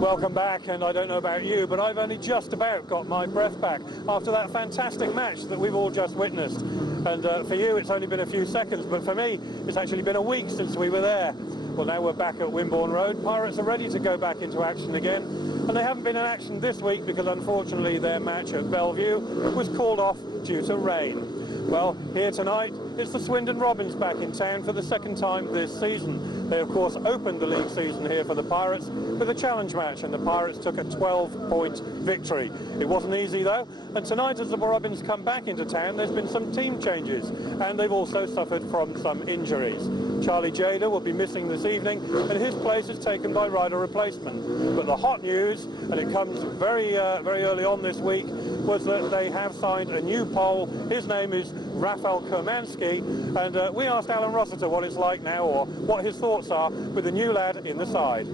Welcome back, and I don't know about you, but I've only just about got my breath back after that fantastic match that we've all just witnessed. And for you, it's only been a few seconds, but for me, it's actually been a week since we were there. Well, now we're back at Wimborne Road. Pirates are ready to go back into action again, and they haven't been in action this week because unfortunately their match at Bellevue was called off due to rain. Well, here tonight, it's the Swindon Robins back in town for the second time this season. They, of course, opened the league season here for the Pirates with a challenge match, and the Pirates took a 12-point victory. It wasn't easy, though, and tonight, as the Robins come back into town, there's been some team changes, and they've also suffered from some injuries. Charlie Jada will be missing this evening, and his place is taken by rider replacement. But the hot news, and it comes very early on this week, was that they have signed a new Pole. His name is Rafal KOWALSKI, and we asked Alun Rossiter what it's like now, or what his thoughts are with the new lad in the side.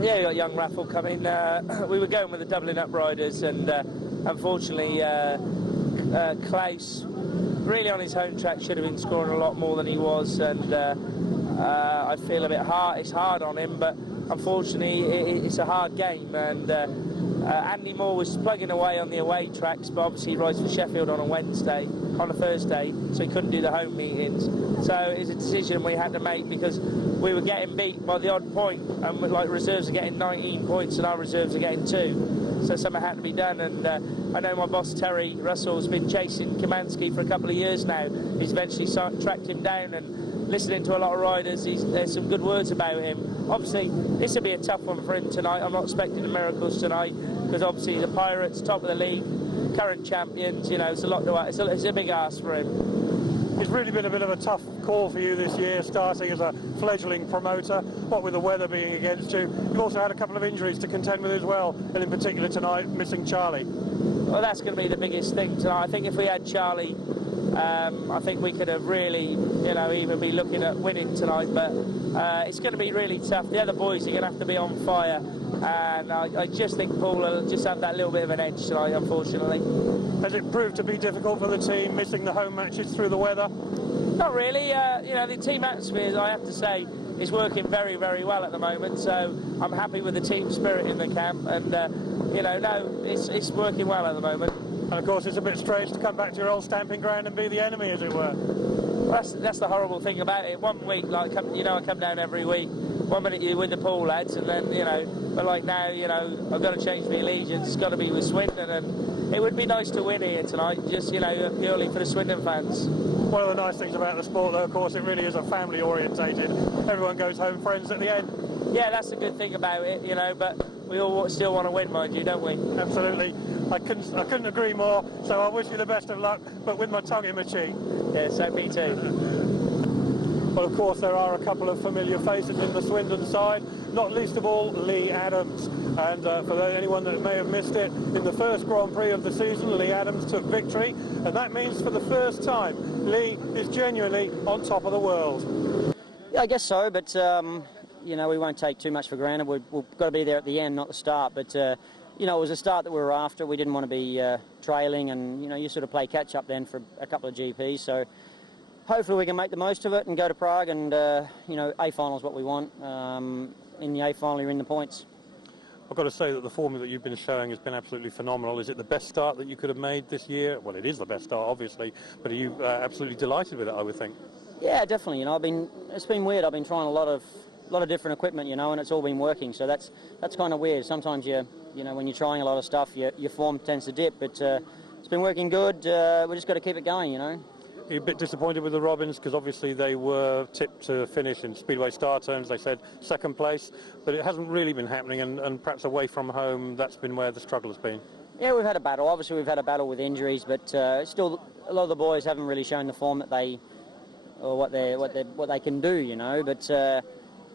Yeah, you got young Rafal coming. We were going with the doubling up riders, and unfortunately Klaus, really on his home track, should have been scoring a lot more than he was, and I feel a bit hard. It's hard on him, but unfortunately it's a hard game, and Andy Moore was plugging away on the away tracks, but obviously he rides for Sheffield on a Thursday, so he couldn't do the home meetings. So it's a decision we had to make, because we were getting beat by the odd point, and like reserves are getting 19 points and our reserves are getting 2. So something had to be done, and I know my boss Terry Russell's been chasing KOWALSKI for a couple of years now. He's eventually tracked him down, and listening to a lot of riders, there's some good words about him. Obviously, this will be a tough one for him tonight. I'm not expecting the miracles tonight, because obviously the Pirates, top of the league, current champions, you know, it's a lot to it's a big ask for him. It's really been a bit of a tough call for you this year, starting as a fledgling promoter, what with the weather being against you. You've also had a couple of injuries to contend with as well, and in particular tonight, missing Charlie. Well, that's going to be the biggest thing tonight. I think if we had Charlie, I think we could have really, you know, even be looking at winning tonight, but it's going to be really tough. The other boys are going to have to be on fire, and I just think Poole will just have that little bit of an edge tonight, unfortunately. Has it proved to be difficult for the team, missing the home matches through the weather? Not really. You know, the team atmosphere, I have to say, is working very, very well at the moment, so I'm happy with the team spirit in the camp, and, you know, no, it's working well at the moment. And of course, it's a bit strange to come back to your old stamping ground and be the enemy, as it were. Well, that's the horrible thing about it. 1 week, like, you know, I come down every week. 1 minute you're with the Poole lads, and then, you know, but like now, you know, I've got to change my allegiance. It's got to be with Swindon, and it would be nice to win here tonight, just, you know, purely for the Swindon fans. One of the nice things about the sport, though, of course, it really is a family orientated. Everyone goes home friends at the end. Yeah, that's the good thing about it, you know, but we all still want to win, mind you, don't we? Absolutely. I couldn't agree more, so I wish you the best of luck, but with my tongue in my cheek. Yeah, so me too. Well, of course, there are a couple of familiar faces in the Swindon side, not least of all Leigh ADAMS. And for anyone that may have missed it, in the first Grand Prix of the season, Leigh ADAMS took victory, and that means for the first time, Leigh is genuinely on top of the world. Yeah, I guess so, but, you know, we won't take too much for granted. We've got to be there at the end, not the start, but... you know, it was a start that we were after. We didn't want to be trailing, and, you know, you sort of play catch-up then for a couple of GPs. So hopefully we can make the most of it and go to Prague, and, you know, A-final is what we want. In the A-final, you're in the points. I've got to say that the form that you've been showing has been absolutely phenomenal. Is it the best start that you could have made this year? Well, it is the best start, obviously, but are you absolutely delighted with it, I would think? Yeah, definitely. You know, it's been weird. I've been trying a lot of different equipment, you know, and it's all been working. So that's kind of weird. Sometimes you know, when you're trying a lot of stuff, your form tends to dip, but it's been working good. We just got to keep it going, you know. Are you a bit disappointed with the Robins, because obviously they were tipped to finish in Speedway star terms, they said second place, but it hasn't really been happening, and perhaps away from home, that's been where the struggle has been. Yeah, we've had a battle. Obviously we've had a battle with injuries, but still a lot of the boys haven't really shown the form that what they can do, you know, but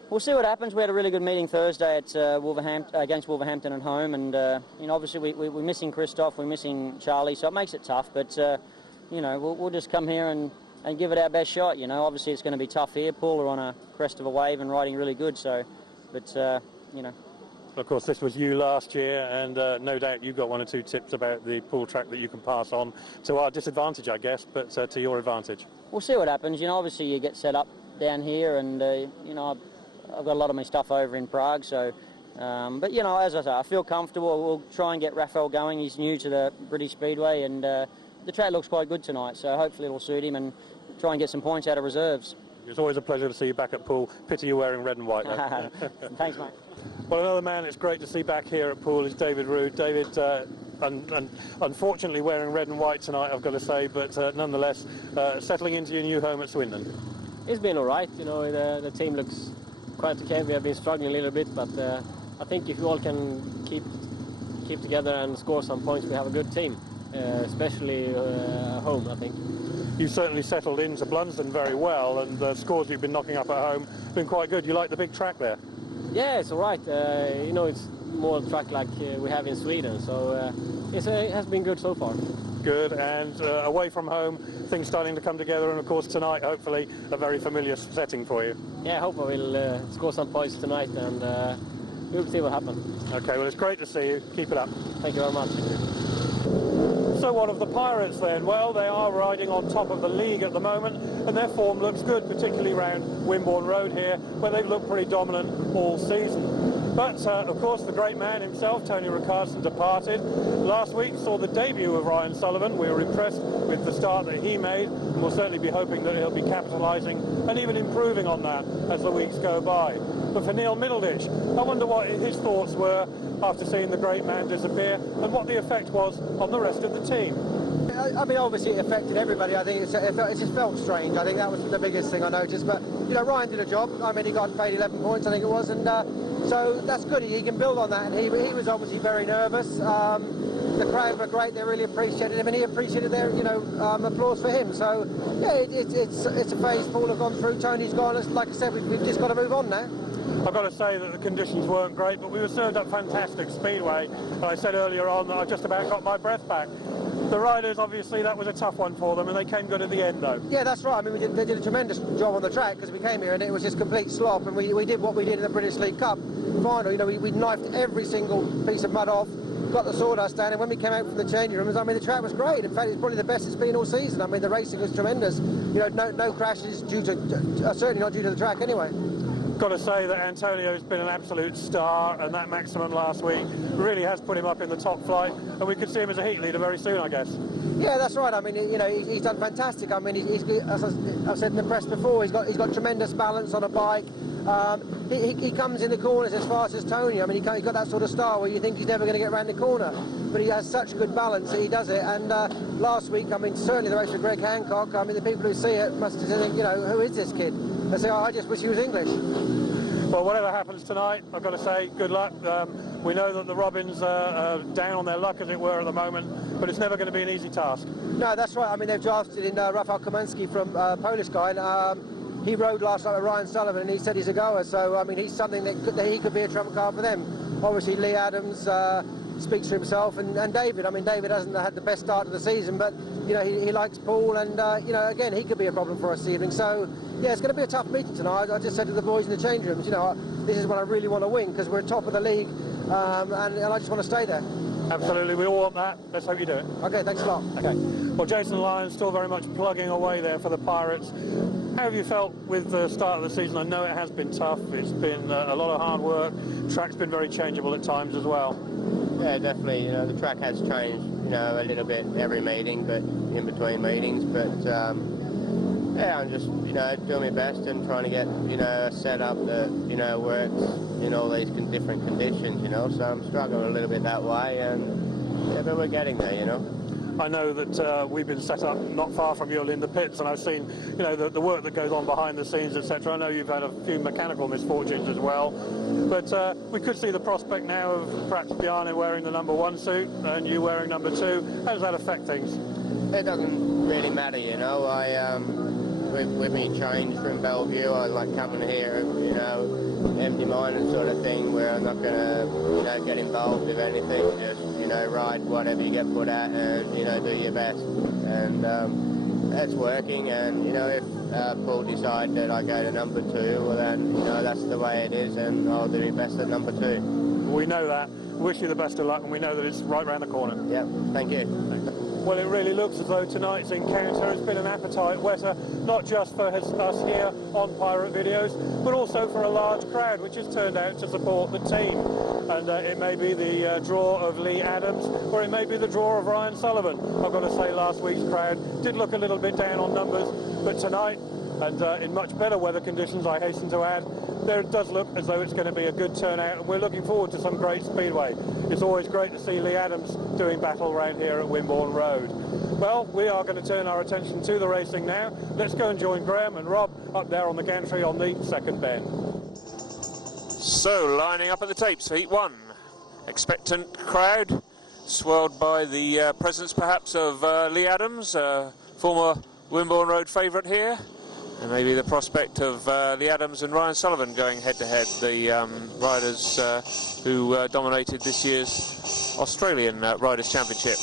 we'll see what happens. We had a really good meeting Thursday at against Wolverhampton at home, and you know, obviously we're missing Christoph, we're missing Charlie, so it makes it tough, but you know, we'll just come here and give it our best shot. You know, obviously it's going to be tough here. Poole are on a crest of a wave and riding really good, so, but you know. Of course, this was you last year, and no doubt you got one or two tips about the Poole track that you can pass on to our disadvantage, I guess, but to your advantage. We'll see what happens. You know, obviously you get set up down here, and you know, I've got a lot of my stuff over in Prague, so But, you know, as I say, I feel comfortable. We'll try and get Rafal going. He's new to the British Speedway, and the track looks quite good tonight, so hopefully it'll suit him and try and get some points out of reserves. It's always a pleasure to see you back at Poole. Pity you're wearing red and white, though. Thanks, mate. Well, another man it's great to see back here at Poole is David Ruud. David, unfortunately wearing red and white tonight, I've got to say, but nonetheless, settling into your new home at Swindon. It's been all right. You know, the team looks quite okay. We have been struggling a little bit, but I think if we all can keep together and score some points, we have a good team, especially home, I think. You've certainly settled into Blunsdon very well, and the scores you've been knocking up at home have been quite good. You like the big track there? Yeah, it's all right. You know, it's more track like we have in Sweden, so it has been good so far. Good, and away from home, things starting to come together, and of course tonight, hopefully, a very familiar setting for you. Yeah, I hope I will score some points tonight, and we'll see what happens. Okay, well, it's great to see you. Keep it up. Thank you very much. So what of the Pirates then? Well, they are riding on top of the league at the moment, and their form looks good, particularly around Wimborne Road here, where they've looked pretty dominant all season. But, of course, the great man himself, Tony Ricardson, departed. Last week saw the debut of Ryan Sullivan. We were impressed with the start that he made, and we'll certainly be hoping that he'll be capitalising and even improving on that as the weeks go by. But for Neil Middleditch, I wonder what his thoughts were after seeing the great man disappear, and what the effect was on the rest of the team. I mean, obviously it affected everybody. I think it just felt strange. I think that was the biggest thing I noticed. But, you know, Ryan did a job. I mean, he got paid 11 points, I think it was, and so that's good. He can build on that, and he was obviously very nervous. The crowd were great. They really appreciated him, and he appreciated their, you know, applause for him. So, yeah, it's a phase Poole have gone through. Tony's gone. Like I said, we've just got to move on now. I've got to say that the conditions weren't great, but we were served up fantastic speedway. And I said earlier on that I just about got my breath back. The riders, obviously, that was a tough one for them, and they came good at the end, though. Yeah, that's right. I mean, they did a tremendous job on the track, because we came here and it was just complete slop, and we did what we did in the British League Cup final. You know, we knifed every single piece of mud off, got the sawdust down, and when we came out from the changing rooms, I mean, the track was great. In fact, it's probably the best it's been all season. I mean, the racing was tremendous. You know, no crashes due to certainly not due to the track anyway. Got to say that Antonio's been an absolute star, and that maximum last week really has put him up in the top flight, and we could see him as a heat leader very soon, I guess. Yeah, that's right. I mean, you know, he's done fantastic. I mean, as I've said in the press before, he's got tremendous balance on a bike. He comes in the corners as fast as Tony. I mean, he's got that sort of style where you think he's never going to get around the corner, but he has such good balance that he does it. And last week, I mean, certainly the race with Greg Hancock, I mean, the people who see it must think, you know, who is this kid? They say, oh, I just wish he was English. Well, whatever happens tonight, I've got to say, good luck. We know that the Robins are down on their luck, as it were, at the moment, but it's never going to be an easy task. No, that's right. I mean, they've drafted in Rafal KOWALSKI from Polish guy, and he rode last night with Ryan Sullivan, and he said he's a goer, so, I mean, he's something that he could be a trump card for them. Obviously, Leigh ADAMS speaks for himself, and David. I mean, David hasn't had the best start of the season, but, you know, he likes Poole, and, you know, again, he could be a problem for us this evening. So, yeah, it's going to be a tough meeting tonight. I just said to the boys in the change rooms, you know, this is when I really want to win, because we're top of the league, and I just want to stay there. Absolutely, we all want that. Let's hope you do it. Okay, thanks a lot. Okay. Well, Jason Lyons still very much plugging away there for the Pirates. How have you felt with the start of the season? I know it has been tough. It's been a lot of hard work. Track's been very changeable at times as well. Yeah, definitely. You know, the track has changed, you know, a little bit every meeting, but in between meetings. But yeah, I'm just, you know, doing my best and trying to get, you know, a setup that, you know, works in all these different conditions, you know. So I'm struggling a little bit that way, and yeah, but we're getting there, you know. I know that we've been set up not far from you in the pits, and I've seen, you know, the work that goes on behind the scenes, etc. I know you've had a few mechanical misfortunes as well, but we could see the prospect now of perhaps Bjarne wearing the number 1 suit and you wearing number 2. How does that affect things? It doesn't really matter, you know. With me changed from Bellevue, I like coming here, you know, empty-minded sort of thing, where I'm not going to, you know, get involved with anything, just, you know, ride whatever you get put at and, you know, do your best. And that's working, and, you know, if Poole decide that I go to number 2, well then, you know, that's the way it is, and I'll do my best at number 2. We know that. Wish you the best of luck, and we know that it's right round the corner. Yeah, thank you. Thanks. Well, it really looks as though tonight's encounter has been an appetite wetter, not just for us here on Pirate Videos, but also for a large crowd which has turned out to support the team. And it may be the draw of Leigh ADAMS, or it may be the draw of Ryan Sullivan. I've got to say, last week's crowd did look a little bit down on numbers, but tonight, and in much better weather conditions, I hasten to add, there does look as though it's going to be a good turnout, and we're looking forward to some great speedway. It's always great to see Leigh ADAMS doing battle around here at Wimborne Road. Well, we are going to turn our attention to the racing now. Let's go and join Graham and Rob up there on the gantry on the second bend. So, lining up at the tapes for heat 1. Expectant crowd, swelled by the presence perhaps of Leigh ADAMS, former Wimborne Road favourite here. And maybe the prospect of Leigh ADAMS and Ryan Sullivan going head-to-head, the riders who dominated this year's Australian Riders' Championship.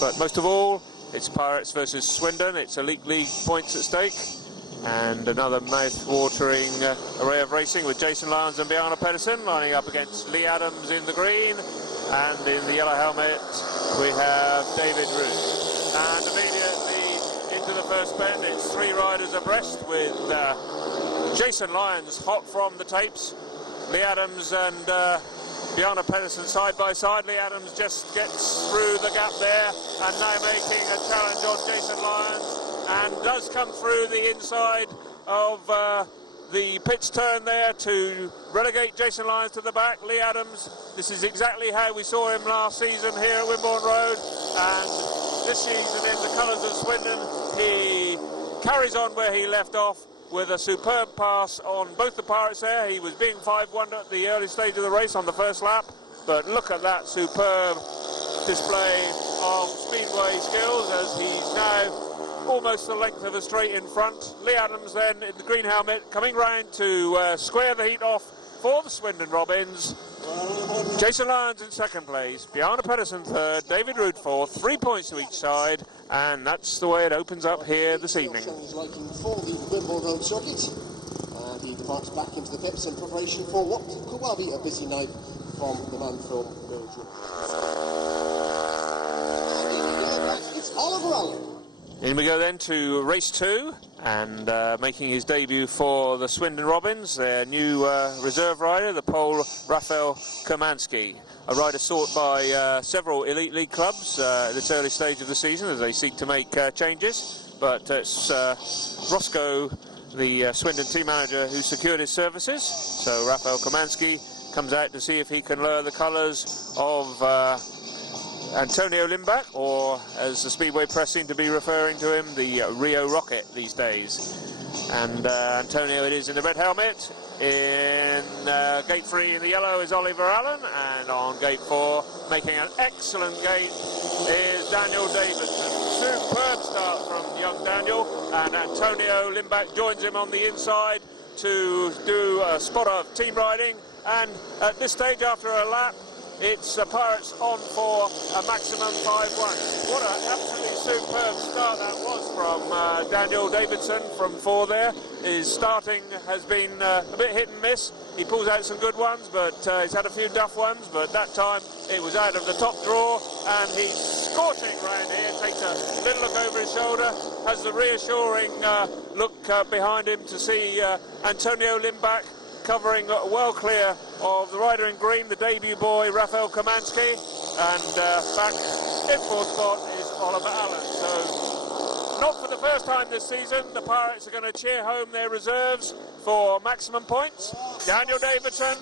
But most of all, it's Pirates versus Swindon. It's Elite League points at stake. And another mouth-watering array of racing with Jason Lyons and Bjarne PEDERSEN lining up against Leigh ADAMS in the green. And in the yellow helmet, we have David Ruud. And immediately into the first bend, it's 3 riders abreast with Jason Lyons hot from the tapes. Leigh ADAMS and Bjarne PEDERSEN side by side. Leigh ADAMS just gets through the gap there and now making a challenge on Jason Lyons, and does come through the inside of the pitch turn there to relegate Jason Lyons to the back. Leigh ADAMS, this is exactly how we saw him last season here at Wimborne Road, and this season in the colours of Swindon, he carries on where he left off with a superb pass on both the Pirates there. He was being 5-1 at the early stage of the race on the first lap, but look at that superb display of speedway skills as he's now almost the length of a straight in front. Leigh ADAMS then in the green helmet coming round to square the heat off for the Swindon Robins. Jason Lyons in second place, Bjarne PEDERSEN third, David Ruud fourth, 3 points to each side, and that's the way it opens up here this evening. For the Wimborne Road circuit, he departs back into the pits in preparation for what could well be a busy night from the man from Belgium. It's Oliver Alun. In we go then to race 2, and making his debut for the Swindon Robins, their new reserve rider, the Pole Rafal KOWALSKI, a rider sought by several Elite League clubs at this early stage of the season as they seek to make changes, but it's Roscoe, the Swindon team manager, who secured his services. So Rafal KOWALSKI comes out to see if he can lure the colours of Antonio Lindback, or as the Speedway press seem to be referring to him, the Rio Rocket these days. And Antonio it is in the red helmet. In gate 3 in the yellow is Oliver Alun, and on gate 4 making an excellent gate is Daniel Davidsson. Superb start from young Daniel, and Antonio Lindback joins him on the inside to do a spot of team riding, and at this stage after a lap it's Pirates on for a maximum 5-1. What an absolutely superb start that was from Daniel Davidsson from 4 there. His starting has been a bit hit and miss. He pulls out some good ones, but he's had a few duff ones, but that time it was out of the top draw, and he's scorching round here, takes a little look over his shoulder, has the reassuring look behind him to see Antonio Lindback covering well clear of the rider in green, the debut boy Rafal KOWALSKI, and back in 4th spot is Oliver Alun. So not for the first time this season, the Pirates are going to cheer home their reserves for maximum points. Daniel Davidsson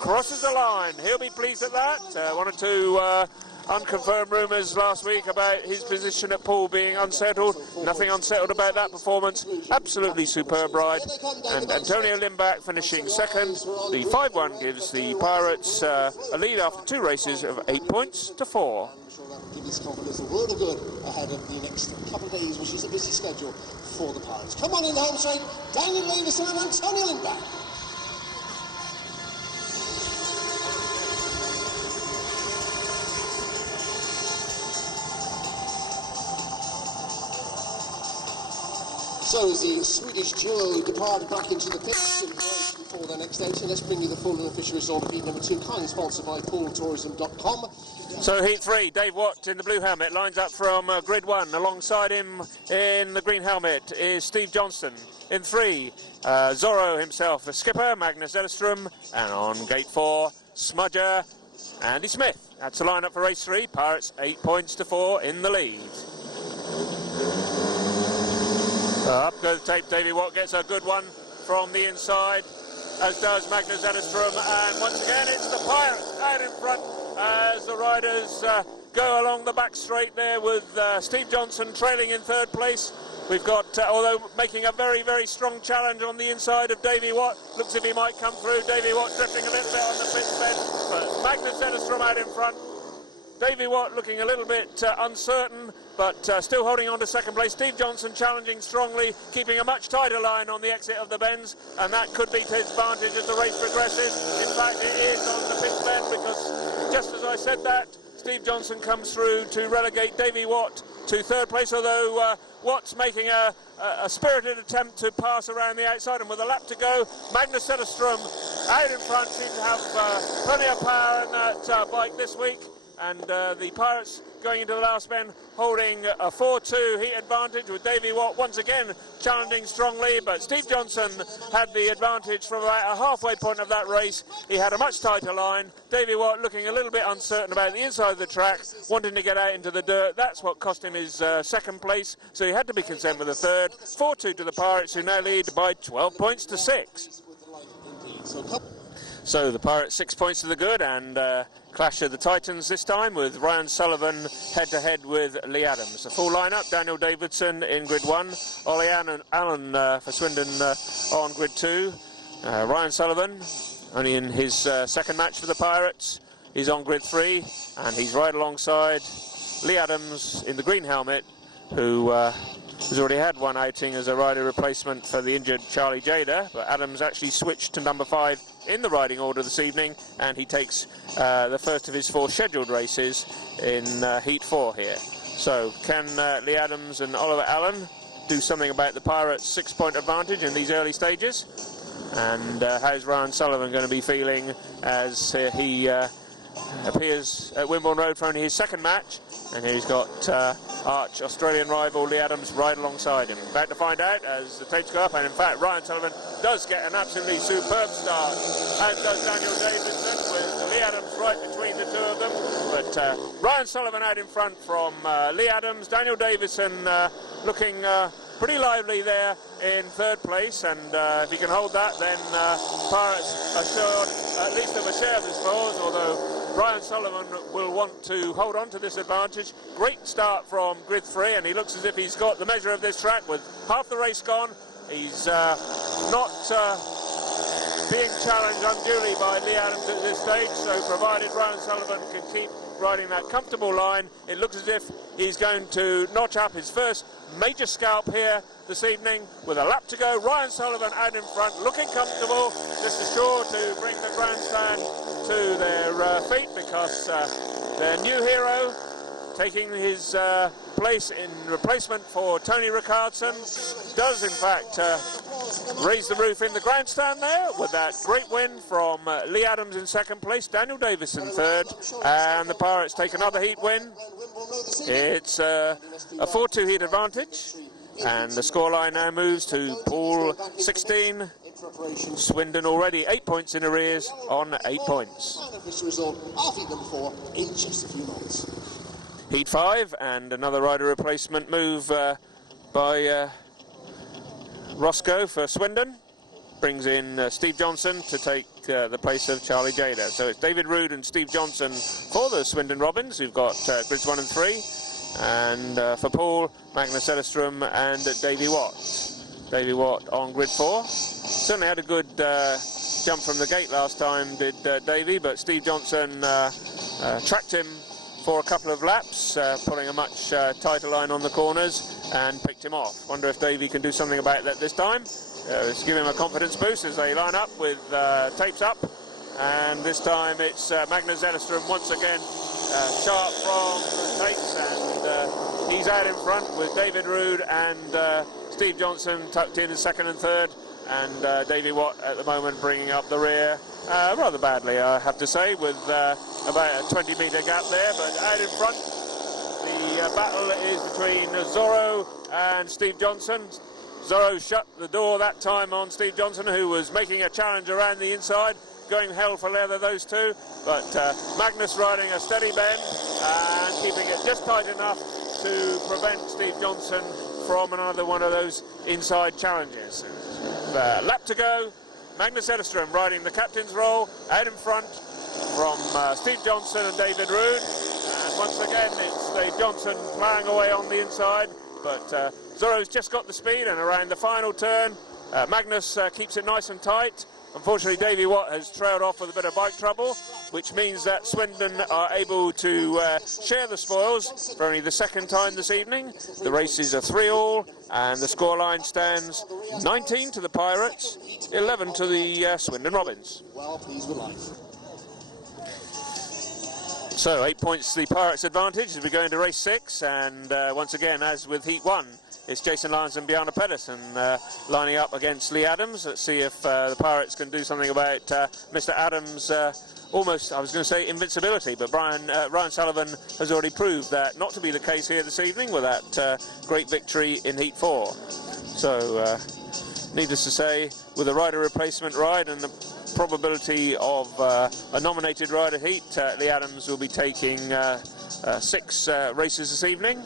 crosses the line. He'll be pleased at that. One or two unconfirmed rumours last week about his position at Poole being unsettled. Nothing unsettled about that performance. Absolutely superb ride. And Antonio Lindback finishing second. The 5-1 gives the Pirates a lead after 2 races of 8 points to 4. Give this confidence a world of good ahead of the next couple of days, which is a busy schedule for the Pirates. Come on in the home straight, Daniel Davidsson and Antonio Lindback. So as the Swedish duo depart back into the pits, and before the next outing. Let's bring you the full and official result of heat number 2, kindly sponsored by PooleTourism.com. So heat 3, Dave Watt in the blue helmet lines up from grid 1. Alongside him in the green helmet is Steve Johnston. In 3, Zorro himself, the skipper, Magnus ZETTERSTROM, and on gate 4, Smudger, Andy Smith. That's the lineup for race 3. Pirates 8 points to 4 in the lead. Up goes the tape. Davey Watt gets a good one from the inside, as does Magnus ZETTERSTROM, and once again it's the Pirates out in front as the riders go along the back straight there with Steve Johnston trailing in 3rd place. We've got, although making a very, very strong challenge on the inside of Davey Watt. Looks as if he might come through. Davey Watt drifting a little bit on the pit bed, but Magnus ZETTERSTROM out in front. Davey Watt looking a little bit uncertain, but still holding on to 2nd place. Steve Johnston challenging strongly, keeping a much tighter line on the exit of the bends, and that could be to his advantage as the race progresses. In fact, it is on the pit bend, because just as I said that, Steve Johnston comes through to relegate Davey Watt to 3rd place, although Watt's making a spirited attempt to pass around the outside, and with a lap to go, Magnus ZETTERSTROM out in front, seems to have plenty of power in that bike this week. And the Pirates going into the last bend holding a 4-2 heat advantage, with Davey Watt once again challenging strongly, but Steve Johnston had the advantage from about a halfway point of that race. He had a much tighter line. Davey Watt looking a little bit uncertain about the inside of the track, wanting to get out into the dirt. That's what cost him his 2nd place, so he had to be content with a 3rd. 4-2 to the Pirates, who now lead by 12 points to 6. So the Pirates 6 points to the good, and clash of the Titans this time, with Ryan Sullivan head-to-head with Leigh ADAMS. The full lineup: Daniel Davidsson in grid 1, Alun for Swindon on grid 2. Ryan Sullivan, only in his 2nd match for the Pirates, he's on grid 3, and he's right alongside Leigh ADAMS in the green helmet, who has already had one outing as a rider replacement for the injured Charlie Jader, but ADAMS actually switched to number 5 in the riding order this evening, and he takes the first of his 4 scheduled races in heat 4 here. So can Leigh ADAMS and Oliver Alun do something about the Pirates' 6-point advantage in these early stages? And how's Ryan Sullivan going to be feeling as he appears at Wimborne Road for only his 2nd match? And here he's got arch Australian rival Leigh ADAMS right alongside him. About to find out as the tapes go up, and in fact Ryan Sullivan does get an absolutely superb start, as does Daniel Davidsson, with Leigh ADAMS right between the 2 of them. But Ryan Sullivan out in front from Leigh ADAMS. Daniel Davidsson looking pretty lively there in 3rd place, and if he can hold that, then Pirates assured at least of a share of the spoils, although Ryan Sullivan will want to hold on to this advantage. Great start from grid 3, and he looks as if he's got the measure of this track with half the race gone. He's not being challenged unduly by Leigh ADAMS at this stage, so provided Ryan Sullivan can keep riding that comfortable line, it looks as if he's going to notch up his first major scalp here this evening. With a lap to go, Ryan Sullivan out in front, looking comfortable, just assured to bring the grandstand to their feet, because their new hero, taking his place in replacement for Tony Rickardson, does in fact raise the roof in the grandstand there with that great win from Leigh ADAMS in 2nd place, Daniel Davidsson 3rd, and the Pirates take another heat win. It's a 4-2 heat advantage, and the scoreline now moves to Poole 16, Swindon already 8 points in arrears on 8 points. Heat 5, and another rider replacement move by Roscoe for Swindon. Brings in Steve Johnston to take the place of Charlie Jader. So it's David Ruud and Steve Johnston for the Swindon Robins, who've got grids 1 and 3. And for Poole, Magnus ZETTERSTROM and Davey Watt. Davey Watt on grid 4. Certainly had a good jump from the gate last time, did Davey, but Steve Johnston tracked him for a couple of laps, pulling a much tighter line on the corners, and picked him off. Wonder if Davey can do something about that this time. Let's give him a confidence boost as they line up with tapes up, and this time it's Magnus ZETTERSTROM once again sharp from the tapes, and he's out in front with David Ruud and Steve Johnston tucked in 2nd and 3rd, and Davey Watt at the moment bringing up the rear rather badly, I have to say, with about a 20-metre gap there, but out in front the battle is between Zorro and Steve Johnston. Zorro shut the door that time on Steve Johnston, who was making a challenge around the inside, going hell for leather, those two, but Magnus riding a steady bend and keeping it just tight enough to prevent Steve Johnston from another one of those inside challenges. Lap to go, Magnus ZETTERSTROM riding the captain's role out in front from Steve Johnston and David Ruud, and once again it's Steve Johnston ploughing away on the inside, but Zorro's just got the speed, and around the final turn Magnus keeps it nice and tight. Unfortunately, Davey Watt has trailed off with a bit of bike trouble, which means that Swindon are able to share the spoils for only the second time this evening. The race is a 3-all, and the scoreline stands 19 to the Pirates, 11 to the Swindon Robins. Well, pleased with life. So 8 points to the Pirates' advantage as we go into race 6, and once again, as with Heat 1, it's Jason Lyons and Bjarne PEDERSEN lining up against Leigh ADAMS. Let's see if the Pirates can do something about Mr. Adams' almost, I was going to say, invincibility, but Ryan Sullivan has already proved that not to be the case here this evening with that great victory in Heat 4. So, needless to say, with a rider replacement ride and the probability of a nominated rider heat, Leigh ADAMS will be taking 6 races this evening,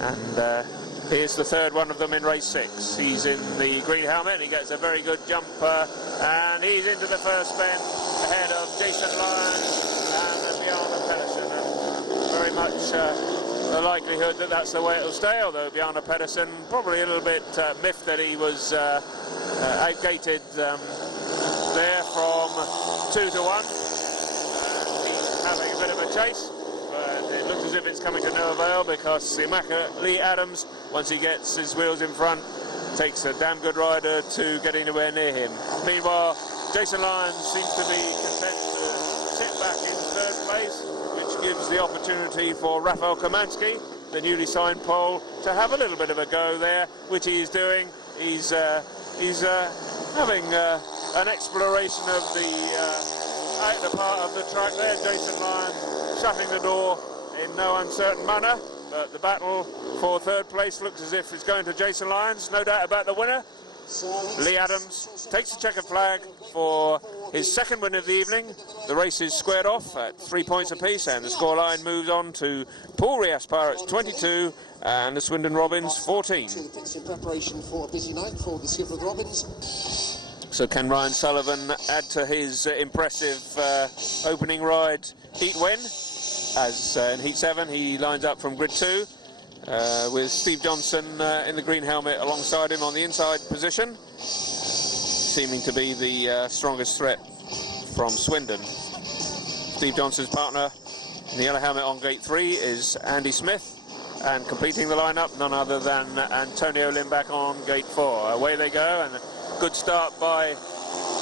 and here's the third one of them in race 6. He's in the green helmet, he gets a very good jump, and he's into the first bend ahead of Jason Lyons and Bjarne PEDERSEN, and very much the likelihood that that's the way it'll stay, although Bjarne PEDERSEN probably a little bit miffed that he was outgated there from 2 to 1, and he's having a bit of a chase. But it looks as if it's coming to no avail, because the immaculate Leigh ADAMS, once he gets his wheels in front, takes a damn good rider to get anywhere near him. Meanwhile, Jason Lyons seems to be content to sit back in third place, which gives the opportunity for Rafal KOWALSKI, the newly signed Pole, to have a little bit of a go there, which he is doing. He's having an exploration of the outer part of the track there. Jason Lyons shutting the door in no uncertain manner, but the battle for third place looks as if it's going to Jason Lyons, no doubt about the winner. Leigh ADAMS takes the checkered flag for his second win of the evening. The race is squared off at 3 points apiece, and the scoreline moves on to Poole Pirates 22 and the Swindon Robins 14. In preparation for a busy night for the skipper of the Robins. So can Ryan Sullivan add to his impressive opening ride heat win? As in Heat 7 he lines up from grid 2 with Steve Johnston in the green helmet alongside him on the inside position, seeming to be the strongest threat from Swindon. Steve Johnston's partner in the yellow helmet on gate 3 is Andy Smith, and completing the lineup none other than Antonio Lindback on gate 4. Away they go, and a good start by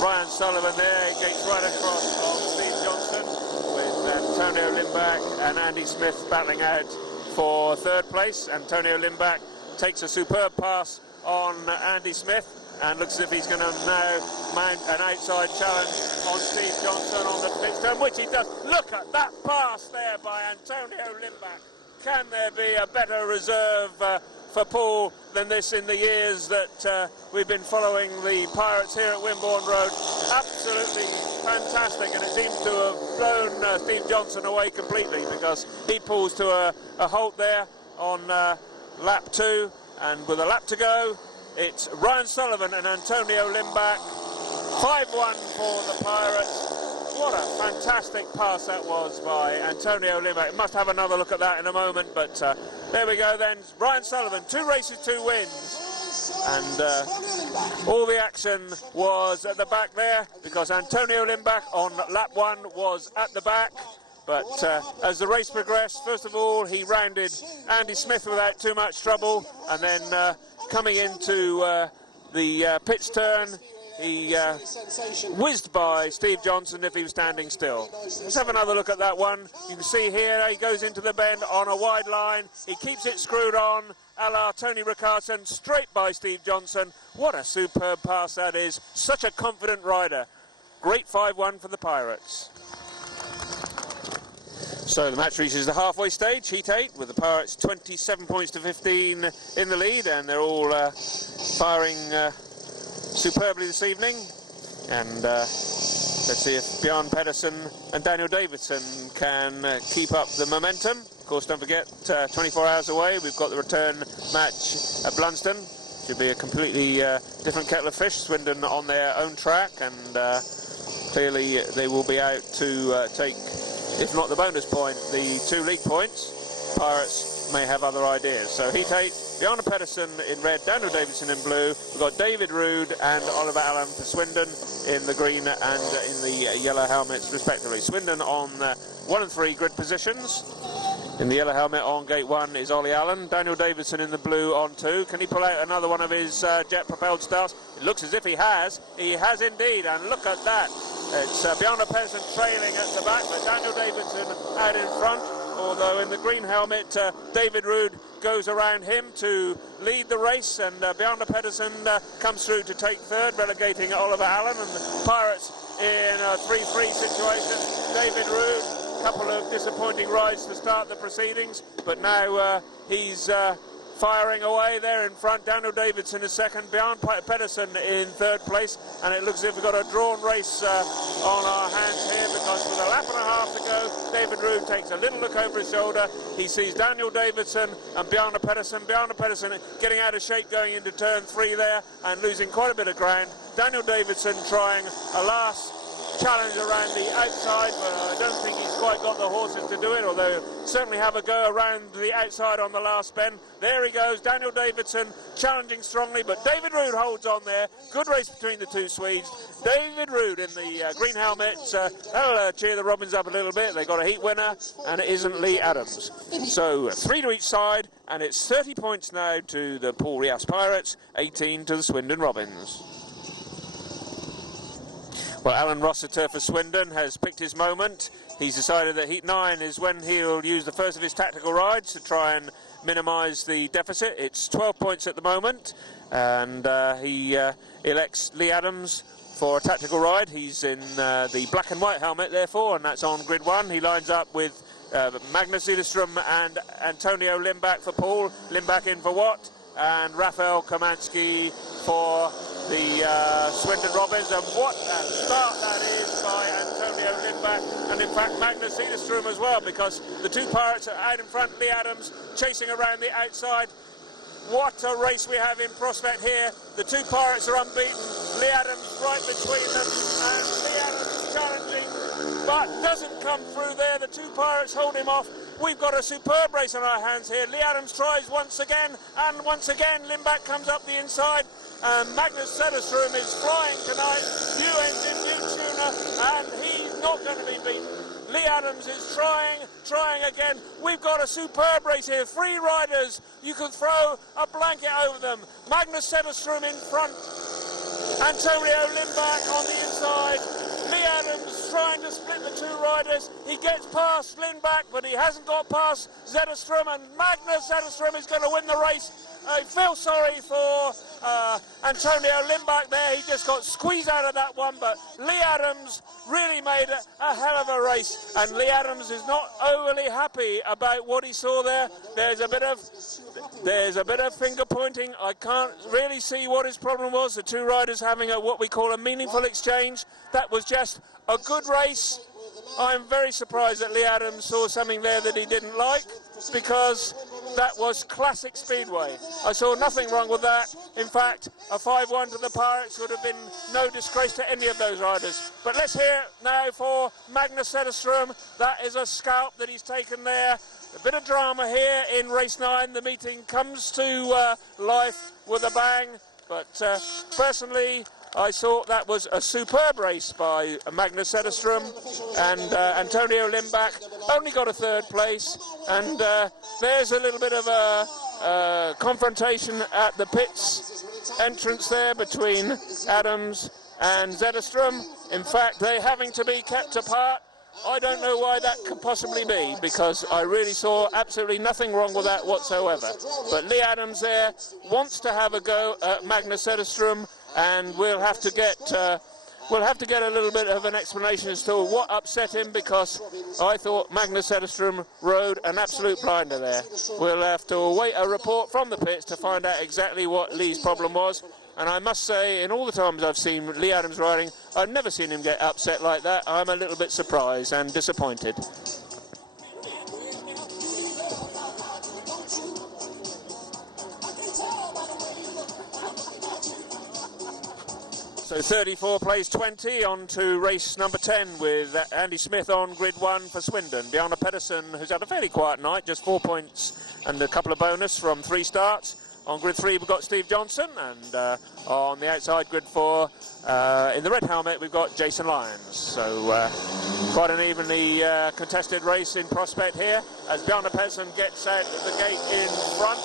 Ryan Sullivan there. He gets right across on Steve Johnston, with Antonio Lindback and Andy Smith battling out for third place. Antonio Lindback takes a superb pass on Andy Smith and looks as if he's going to now mount an outside challenge on Steve Johnston on the next turn, which he does. Look at that pass there by Antonio Lindback. Can there be a better reserve for Poole than this in the years that we've been following the Pirates here at Wimborne Road? Absolutely fantastic, and it seems to have blown Steve Johnston away completely, because he pulls to a halt there on lap 2, and with a lap to go, it's Ryan Sullivan and Antonio Lindback, 5-1 for the Pirates. What a fantastic pass that was by Antonio Lindback. Must have another look at that in a moment, but there we go then. Ryan Sullivan, 2 races, 2 wins. And all the action was at the back there, because Antonio Lindback on lap 1 was at the back. But as the race progressed, first of all, he rounded Andy Smith without too much trouble, and then coming into the pits turn, he whizzed by Steve Johnston if he was standing still. Let's have another look at that one. You can see here he goes into the bend on a wide line. He keeps it screwed on, a la Tony Rickarson, straight by Steve Johnston. What a superb pass that is. Such a confident rider. Great 5-1 for the Pirates. So the match reaches the halfway stage, Heat 8, with the Pirates 27 points to 15 in the lead, and they're all firing superbly this evening. And let's see if Bjarne PEDERSEN and Daniel Davidsson can keep up the momentum. Of course, don't forget, 24 hours away, we've got the return match at Blunsdon. Should be a completely different kettle of fish. Swindon on their own track, and clearly they will be out to take, if not the bonus point, the 2 league points. Pirates may have other ideas. So Heat 8, Bjarne PEDERSEN in red, Daniel Davidsson in blue. We've got David Ruud and Oliver Alun for Swindon in the green and in the yellow helmets respectively. Swindon on 1 and 3 grid positions. In the yellow helmet on gate 1 is Ollie Allen. Daniel Davidsson in the blue on 2. Can he pull out another one of his jet-propelled stars? It looks as if he has. He has indeed, and look at that. It's Bjarne PEDERSEN trailing at the back, but Daniel Davidsson out in front. Although in the green helmet, David Ruud goes around him to lead the race, and Bjarne PEDERSEN comes through to take third, relegating Oliver Allen, and the Pirates in a 3-3 situation. David Ruud, a couple of disappointing rides to start the proceedings, but now he's firing away there in front. Daniel Davidsson is second, Bjarne PEDERSEN in third place, and it looks as if we've got a drawn race on our hands here, because with a lap and a half to go, David Ruud takes a little look over his shoulder. He sees Daniel Davidsson and Bjarne PEDERSEN. Bjarne PEDERSEN getting out of shape going into turn 3 there and losing quite a bit of ground. Daniel Davidsson trying a last challenge around the outside, but I don't think he's quite got the horses to do it, although certainly have a go around the outside on the last bend. There he goes, Daniel Davidsson challenging strongly, but David Ruud holds on there. Good race between the 2 Swedes. David Ruud in the green helmet. That'll cheer the Robins up a little bit. They got a heat winner, and it isn't Leigh ADAMS. So 3 to each side, and it's 30 points now to the Poole Pirates, 18 to the Swindon Robins. Well, Alan Rossiter for Swindon has picked his moment. He's decided that Heat 9 is when he'll use the first of his tactical rides to try and minimise the deficit. It's 12 points at the moment, and he elects Leigh ADAMS for a tactical ride. He's in the black and white helmet, therefore, and that's on grid 1. He lines up with Magnus ZETTERSTROM and Antonio Lindback for Poole. Lindback in for Watt, and Rafal KOWALSKI for the Swindon Robins, and what a start that is by Antonio Lindback, and in fact Magnus ZETTERSTROM as well, because the 2 Pirates are out in front, Leigh ADAMS chasing around the outside. What a race we have in prospect here. The 2 Pirates are unbeaten, Leigh ADAMS right between them, and Leigh ADAMS challenging, but doesn't come through there. The 2 Pirates hold him off. We've got a superb race on our hands here. Leigh ADAMS tries once again, and once again Lindback comes up the inside. Magnus ZETTERSTROM is flying tonight, new engine, new tuner, and he's not going to be beaten. Leigh ADAMS is trying again. We've got a superb race here, 3 riders. You could throw a blanket over them. Magnus ZETTERSTROM in front, Antonio Lindback on the inside. Leigh ADAMS trying to split the 2 riders. He gets past Lindback, but he hasn't got past ZETTERSTROM, and Magnus ZETTERSTROM is going to win the race. I feel sorry for Antonio Lindback there. He just got squeezed out of that one, but Leigh ADAMS really made a hell of a race, and Leigh ADAMS is not overly happy about what he saw there. There's a bit of finger pointing. I can't really see what his problem was. The 2 riders having what we call a meaningful exchange. That was just a good race. I'm very surprised that Leigh ADAMS saw something there that he didn't like, because that was classic Speedway. I saw nothing wrong with that. In fact, a 5-1 to the Pirates would have been no disgrace to any of those riders. But let's hear now for Magnus ZETTERSTROM. That is a scalp that he's taken there. A bit of drama here in race 9. The meeting comes to life with a bang. But personally, I thought that was a superb race by Magnus ZETTERSTROM, and Antonio Lindback only got a 3rd place, and there's a little bit of a confrontation at the pits entrance there between ADAMS and Zetterstrom. In fact, they're having to be kept apart. I don't know why that could possibly be, because I really saw absolutely nothing wrong with that whatsoever. But Leigh ADAMS there wants to have a go at Magnus ZETTERSTROM, and we'll have to get a little bit of an explanation as to what upset him, because I thought Magnus ZETTERSTROM rode an absolute blinder there. We'll have to await a report from the pits to find out exactly what Leigh's problem was. And I must say, in all the times I've seen Leigh ADAMS riding, I've never seen him get upset like that. I'm a little bit surprised and disappointed. So 34 plays 20 on to race number 10 with Andy Smith on grid 1 for Swindon. Bjarne PEDERSEN, who's had a fairly quiet night, just 4 points and a couple of bonus from 3 starts. On grid 3 we've got Steve Johnston, and on the outside grid 4 in the red helmet we've got Jason Lyons. So quite an evenly contested race in prospect here as Bjarne PEDERSEN gets out of the gate in front,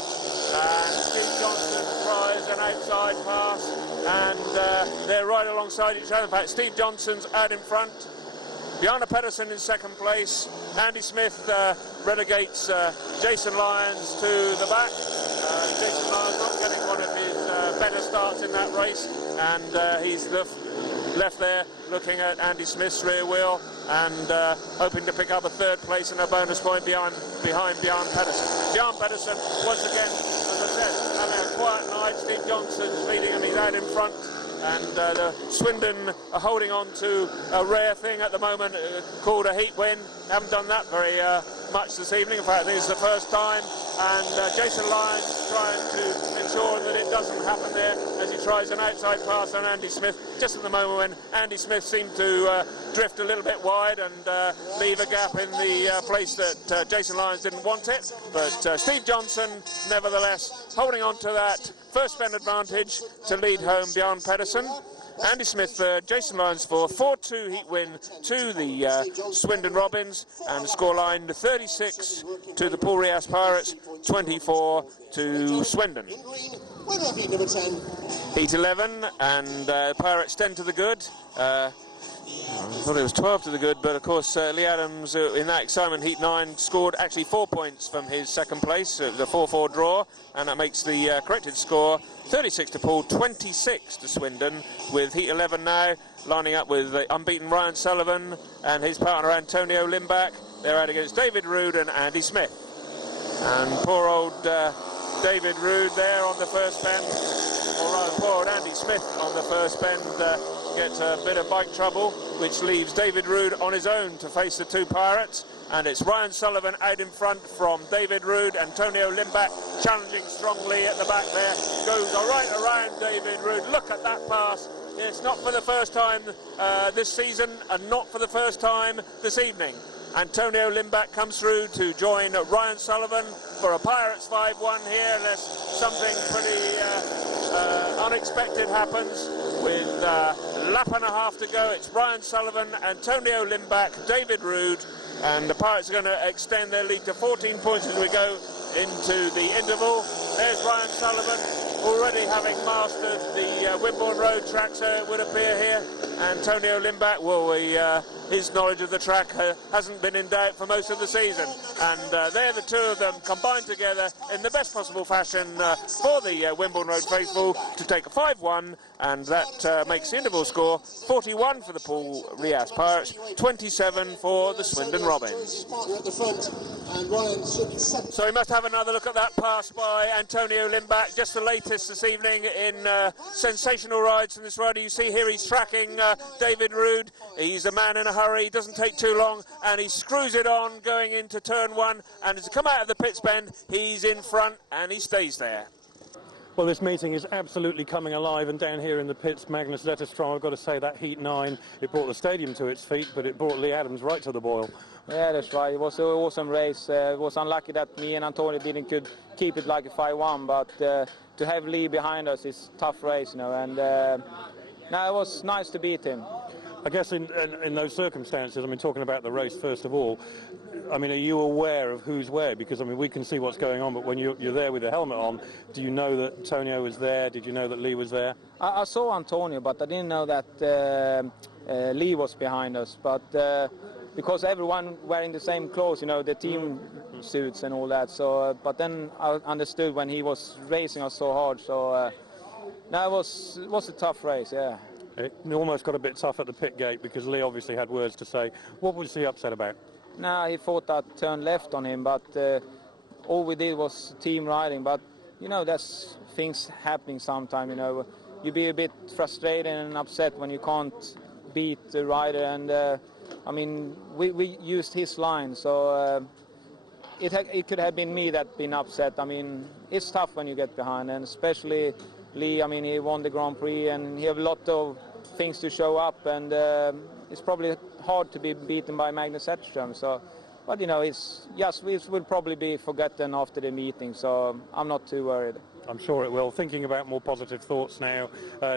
and Steve Johnston tries an outside pass, and they're right alongside each other. In fact, Steve Johnston's out in front, Bjarne PEDERSEN in second place. Andy Smith relegates Jason Lyons to the back. Jason Lyons not getting one of his better starts in that race, and he's left there looking at Andy Smith's rear wheel and hoping to pick up a third place and a bonus point behind Bjarne PEDERSEN. Bjarne PEDERSEN, once again, as I said, having a quiet night. Steve Johnston's leading him, he's out in front. And the Swindon are holding on to a rare thing at the moment called a heat win. Haven't done that very much this evening. In fact, this is the first time. And Jason Lyons trying to ensure that it doesn't happen there as he tries an outside pass on Andy Smith, just at the moment when Andy Smith seemed to drift a little bit wide and leave a gap in the place that Jason Lyons didn't want it. But Steve Johnston, nevertheless, holding on to that first bend advantage to lead home Bjarne PEDERSEN. Andy Smith, Jason Lyons for 4-2 heat win to the Swindon Robins, and scoreline 36 to the Poole Pirates, 24 to Swindon. Heat 11, and Pirates 10 to the good. I thought it was 12 to the good, but of course Leigh ADAMS in that excitement heat 9 scored actually 4 points from his second place. It was a 4-4 draw, and that makes the corrected score 36 to Poole, 26 to Swindon, with heat 11 now lining up with the unbeaten Ryan Sullivan and his partner Antonio Lindback. They're out against David Ruud and Andy Smith. And poor old David Ruud there on the first bend, or rather poor old Andy Smith on the first bend, gets a bit of bike trouble, which leaves David Ruud on his own to face the two Pirates. And it's Ryan Sullivan out in front from David Ruud. Antonio Lindback challenging strongly at the back there. Goes right around David Ruud. Look at that pass. It's not for the first time this season, and not for the first time this evening. Antonio Lindback comes through to join Ryan Sullivan for a Pirates 5-1 here, unless something pretty unexpected happens. With a lap and a half to go, it's Ryan Sullivan, Antonio Lindback, David Ruud, and the Pirates are going to extend their lead to 14 points as we go into the interval. There's Ryan Sullivan, already having mastered the Wimborne Road track, so it would appear here. Antonio Lindback, well, his knowledge of the track hasn't been in doubt for most of the season. And they're the two of them combined together in the best possible fashion for the Wimborne Road faithful to take a 5-1, and that makes the interval score 41 for the Poole Pirates, 27 for the Swindon Robins. So we must have another look at that pass by Antonio Lindback, just the latest this evening in sensational rides from this rider. You see here he's tracking David Ruud. He's a man in a hurry, doesn't take too long, and he screws it on going into turn 1, and as he come out of the pits bend, he's in front and he stays there. Well, this meeting is absolutely coming alive, and down here in the pits, Magnus ZETTERSTROM, I've got to say that heat 9, it brought the stadium to its feet, but it brought Leigh ADAMS right to the boil. Yeah, that's right. It was an awesome race. It was unlucky that me and Antonio could keep it like a 5-1, but to have Leigh behind us is a tough race, you know, and no, it was nice to beat him. I guess in those circumstances, I mean, talking about the race first of all, I mean, are you aware of who's where? Because, I mean, we can see what's going on, but when you're there with the helmet on, do you know that Antonio was there? Did you know that Leigh was there? I saw Antonio, but I didn't know that Leigh was behind us. But because everyone wearing the same clothes, you know, the team suits and all that. So, but then I understood when he was racing us so hard. So, no, it was a tough race, yeah. It almost got a bit tough at the pit gate because Leigh obviously had words to say. What was he upset about? No, he thought I'd turn left on him, but all we did was team riding. But, you know, that's things happening sometime, you know. You be a bit frustrated and upset when you can't beat the rider. And, I mean, we used his line, so it could have been me that been upset. I mean, it's tough when you get behind, and especially Leigh. I mean, he won the Grand Prix, and he have a lot of things to show up, and it's probably hard to be beaten by Magnus ZETTERSTROM. So, but you know, it's just it will probably be forgotten after the meeting. So I'm not too worried. I'm sure it will. Thinking about more positive thoughts now,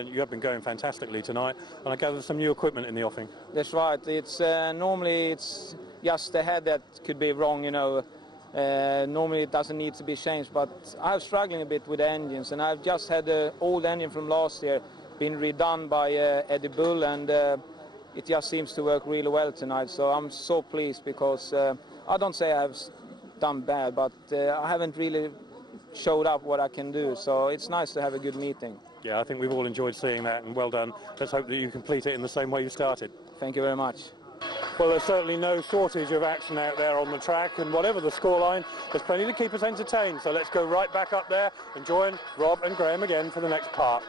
you have been going fantastically tonight, and I gather some new equipment in the offing. That's right. It's normally it's just the head that could be wrong, you know. Normally it doesn't need to be changed, but I'm struggling a bit with the engines, and I've just had the old engine from last year been redone by Eddie Bull, and it just seems to work really well tonight. So I'm so pleased because I don't say I've done bad, but I haven't really showed up what I can do. So it's nice to have a good meeting. Yeah, I think we've all enjoyed seeing that, and well done. Let's hope that you complete it in the same way you started. Thank you very much. Well, there's certainly no shortage of action out there on the track, and whatever the scoreline, there's plenty to keep us entertained. So let's go right back up there and join Rob and Graham again for the next part.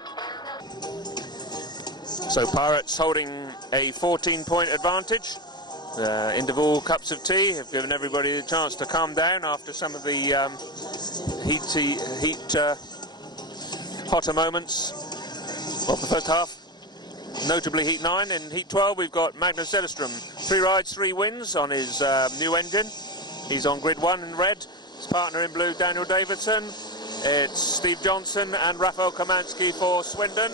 So Pirates holding a 14-point advantage. Interval cups of tea have given everybody a chance to calm down after some of the hotter moments of the first half. Notably Heat 9. In Heat 12 we've got Magnus ZETTERSTROM. 3 rides, 3 wins on his new engine. He's on grid 1 in red. His partner in blue, Daniel Davidsson. It's Steve Johnston and Rafal KOWALSKI for Swindon.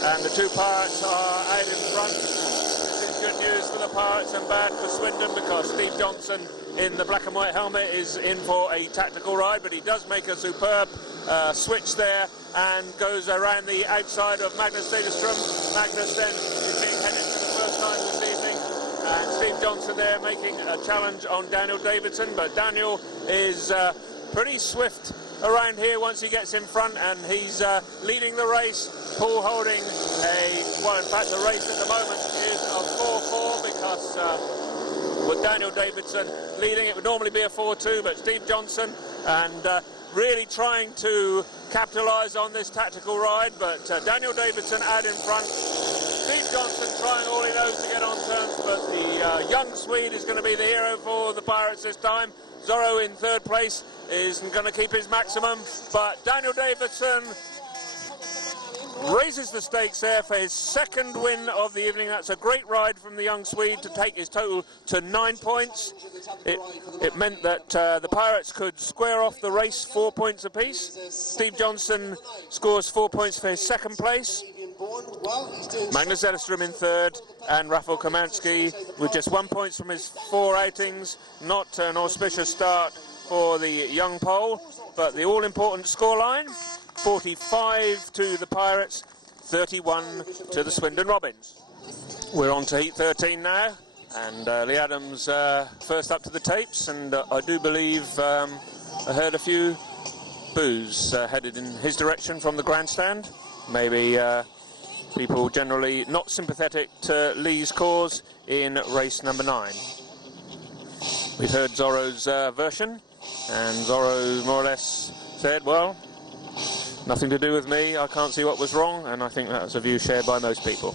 And the 2 Pirates are out in front. This is good news for the Pirates and bad for Swindon, because Steve Johnston in the black and white helmet is in for a tactical ride, but he does make a superb switch there and goes around the outside of Magnus ZETTERSTROM. Magnus then is being headed for the first time this evening, and Steve Johnston there making a challenge on Daniel Davidsson, but Daniel is pretty swift around here once he gets in front, and he's leading the race. Poole holding well, in fact the race at the moment is a 4-4 because with Daniel Davidsson leading, it would normally be a 4-2, but Steve Johnston and really trying to capitalise on this tactical ride, but Daniel Davidsson out in front. Steve Johnston trying all he knows to get on turns, but the young Swede is going to be the hero for the Pirates this time. Zorro in 3rd place isn't going to keep his maximum, but Daniel Davidsson raises the stakes there for his 2nd win of the evening. That's a great ride from the young Swede to take his total to 9 points. It meant that the Pirates could square off the race 4 points apiece. Steve Johnston scores 4 points for his 2nd place. Magnus ZETTERSTROM in 3rd, and Rafal KOWALSKI with just 1 point from his 4 outings. Not an auspicious start for the young Pole, but the all-important scoreline, 45 to the Pirates, 31 to the Swindon Robins. We're on to Heat 13 now, and Leigh ADAMS first up to the tapes, and I do believe I heard a few boos headed in his direction from the grandstand. Maybe people generally not sympathetic to Leigh's cause in race number 9. We've heard Zorro's version, and Zorro more or less said, well, nothing to do with me, I can't see what was wrong, and I think that's a view shared by most people.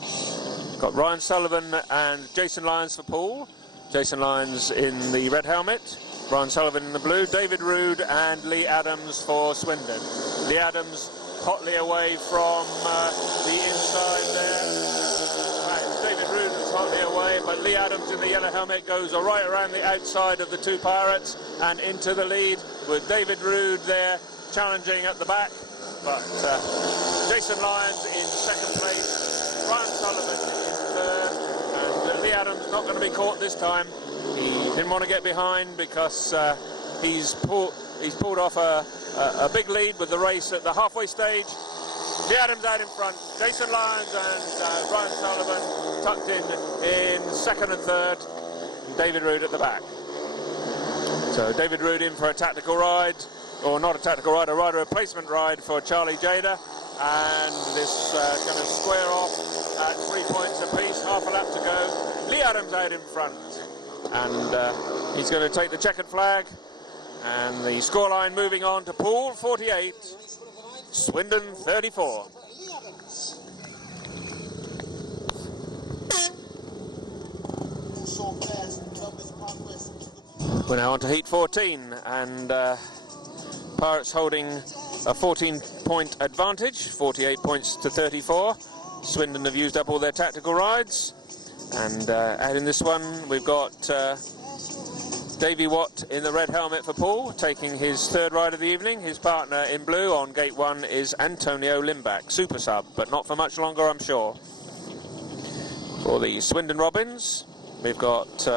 Got Ryan Sullivan and Jason Lyons for Poole. Jason Lyons in the red helmet, Ryan Sullivan in the blue, David Ruud and Leigh ADAMS for Swindon. Leigh ADAMS hotly away from the inside there. David Ruud was hotly away, but Leigh ADAMS in the yellow helmet goes right around the outside of the 2 Pirates and into the lead, with David Ruud there challenging at the back. But Jason Lyons in 2nd place, Ryan Sullivan in 3rd, and Leigh ADAMS not going to be caught this time. He didn't want to get behind because he's pulled off a big lead with the race at the halfway stage. Leigh ADAMS out in front. Jason Lyons and Ryan Sullivan tucked in second and third. And David Ruud at the back. So David Ruud in for a tactical ride, or not a tactical ride, a rider replacement ride for Charlie Jada. And this going to square off at 3 points apiece, half a lap to go. Leigh ADAMS out in front. And he's going to take the checkered flag. And the scoreline moving on to Poole 48, Swindon 34. We're now on to heat 14, and Pirates holding a 14-point advantage, 48 points to 34. Swindon have used up all their tactical rides, and out in this one we've got Davey WATT in the red helmet for Poole, taking his third ride of the evening. His partner in blue on gate 1 is Antonio Lindback, super sub, but not for much longer, I'm sure. For the Swindon Robins, we've got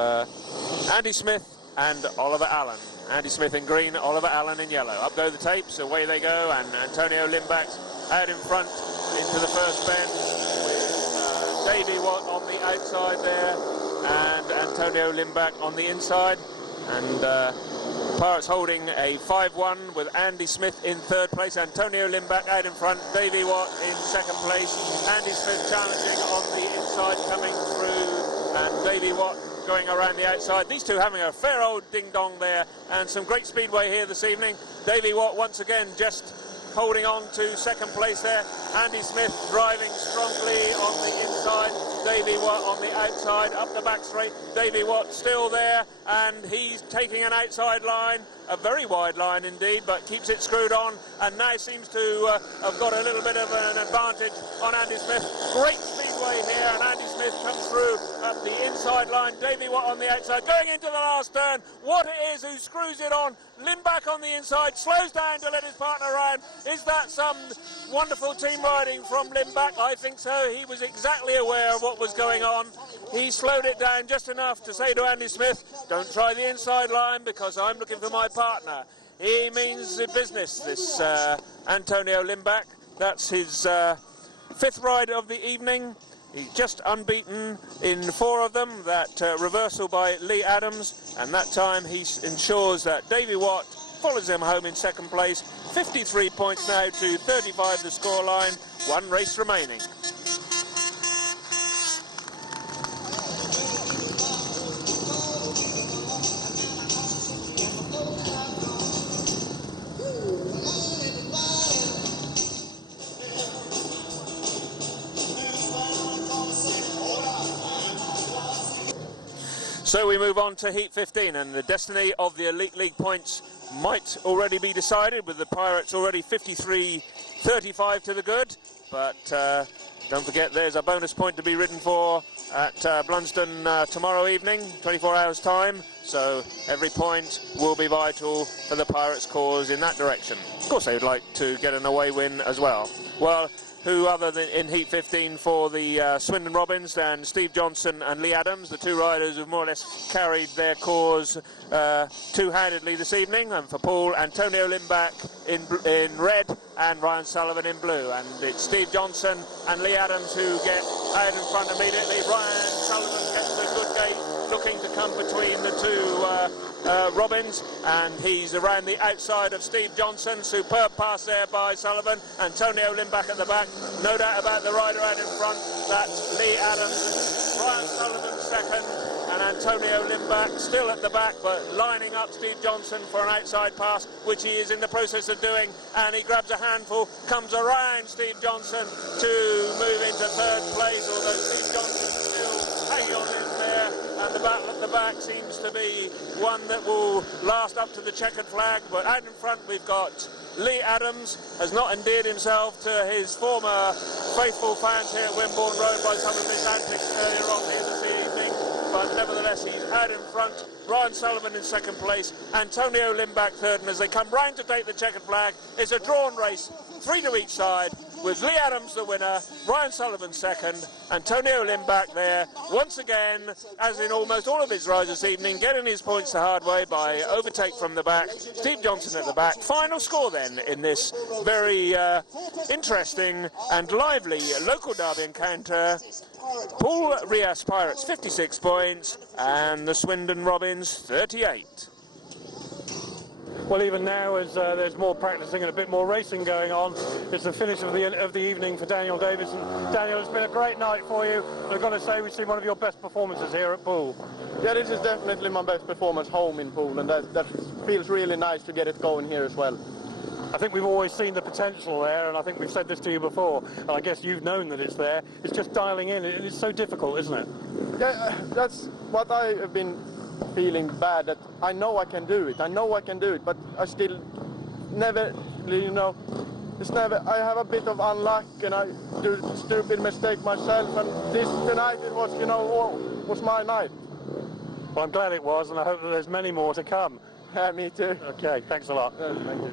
Andy Smith and Oliver Alun. Andy Smith in green, Oliver Alun in yellow. Up go the tapes, away they go, and Antonio Lindback's out in front into the first bend with Davey WATT on the outside there and Antonio Lindback on the inside. And Pirates holding a 5-1 with Andy Smith in third place, Antonio Lindback out in front, Davey WATT in second place, Andy Smith challenging on the inside coming through, and Davey WATT going around the outside. These two having a fair old ding-dong there, and some great speedway here this evening. Davey WATT once again just holding on to second place there. Andy Smith driving strongly on the inside. Davey WATT on the outside, up the back straight. Davey WATT still there, and he's taking an outside line, a very wide line indeed, but keeps it screwed on, and now seems to have got a little bit of an advantage on Andy Smith. Great speedway here, and Andy Smith comes through up the inside line. Davey WATT on the outside, going into the last turn. Watt it is who screws it on. Lindback on the inside, slows down to let his partner round. Is that some wonderful team riding from Lindback? I think so. He was exactly aware of what was going on. He slowed it down just enough to say to Andy Smith, don't try the inside line because I'm looking for my partner. He means business, this Antonio Lindback. That's his fifth ride of the evening. He's just unbeaten in 4 of them. That reversal by Leigh ADAMS, and that time he ensures that Davey WATT follows him home in second place. 53 points now to 35 the scoreline. 1 race remaining. So we move on to Heat 15, and the destiny of the Elite League points might already be decided, with the Pirates already 53-35 to the good. But don't forget, there's a bonus point to be ridden for at Blunsdon tomorrow evening, 24 hours time. So every point will be vital for the Pirates' cause in that direction. Of course, they would like to get an away win as well. Well, who other than in Heat 15 for the Swindon Robins than Steve Johnston and Leigh ADAMS, the 2 riders who've more or less carried their cause two-handedly this evening. And for Poole, Antonio Lindback in red and Ryan Sullivan in blue. And it's Steve Johnston and Leigh ADAMS who get out in front immediately. Ryan Sullivan gets a good gate, looking to come between the 2 Robins, and he's around the outside of Steve Johnston. Superb pass there by Sullivan. Antonio Lindback at the back. No doubt about the rider out in front. That's Leigh ADAMS. Ryan Sullivan second, and Antonio Lindback still at the back, but lining up Steve Johnston for an outside pass, which he is in the process of doing, and he grabs a handful, comes around Steve Johnston to move into third place, although Steve Johnston still hanging on in there, and the battle at the back seems to be one that will last up to the checkered flag. But out in front we've got Leigh ADAMS, has not endeared himself to his former faithful fans here at Wimborne Road by some of his antics earlier on here this evening, but nevertheless he's out in front. Ryan Sullivan in second place, Antonio Lindback third, and as they come round to take the checkered flag, it's a drawn race, 3 to each side, with Leigh ADAMS the winner, Ryan Sullivan second, Antonio Lindback there, once again, as in almost all of his rides this evening, getting his points the hard way by overtake from the back, Steve Johnston at the back. Final score then in this very interesting and lively local derby encounter. Poole Pirates 56 points and the Swindon Robins 38. Well, even now, as there's more practicing and a bit more racing going on, it's the finish of the evening for Daniel Davidsson. Daniel, it's been a great night for you. I've got to say, we've seen one of your best performances here at Poole. Yeah, this is definitely my best performance home in Poole, and that feels really nice to get it going here as well. I think we've always seen the potential there, and I think we've said this to you before, and I guess you've known that it's there. It's just dialing in. It's so difficult, isn't it? Yeah, that's what I have been feeling bad, that I know I can do it, but I still never, you know, I have a bit of unluck and I do stupid mistake myself, and tonight it was, you know, was my night. Well, I'm glad it was, and I hope that there's many more to come. Yeah, me too. Okay, thanks a lot. Thank you.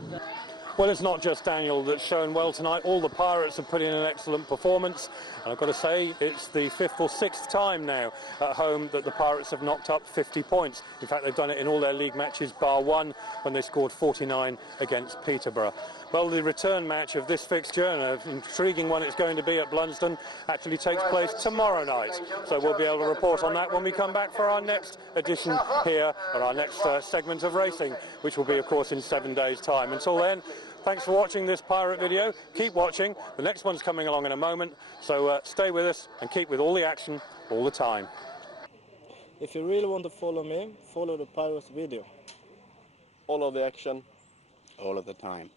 Well, it's not just Daniel that's shown well tonight. All the Pirates have put in an excellent performance. And I've got to say, it's the 5th or 6th time now at home that the Pirates have knocked up 50 points. In fact, they've done it in all their league matches, bar one, when they scored 49 against Peterborough. Well, the return match of this fixture, and an intriguing one it's going to be at Blunsdon, actually takes place tomorrow night. So we'll be able to report on that when we come back for our next edition here, and our next segment of racing, which will be, of course, in 7 days' time. Until then, thanks for watching this Pirate video. Keep watching. The next one's coming along in a moment. So stay with us and keep with all the action all the time. If you really want to follow me, follow the Pirates video. All of the action. All of the time.